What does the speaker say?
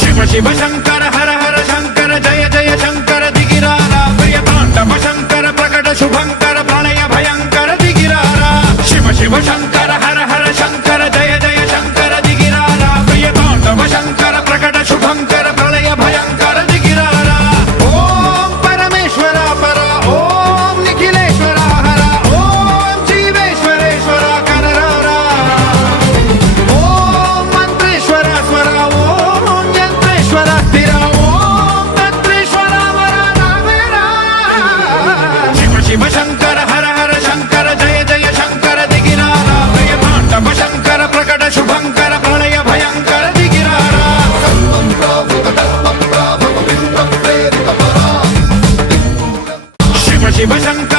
शिव शिव शंकर हर हर शंकर जय जय शंकर दिगिरारा प्रिय तांडव शंकर प्रकट शुभंकर प्रणय भयंकर दिगिरारा शिव शिव शंकर हर हर शंकर जय जय शंकर दिगिरारा प्रिय तांडव शंकर प्रकट शुभंकर प्रणय भयंकर दिगिरारा ओम परमेश्वरा परा ओम निखिलेश्वरा हरा ओम जीवेश्वरेश्वरा कररारा ओम मंत्रेश्वरा स्वरा ओम यंत्रेश्वरा स्थिरा ओम तंत्रेश्वरा वरा नावेरा शिव शिव शंकर हर हर शंकर जय जय शंकर दिगिरारा प्रिय तांडव शंकर प्रकट शुभंकर प्रणय भयंकर दिगिरारा शिव शिव शंकर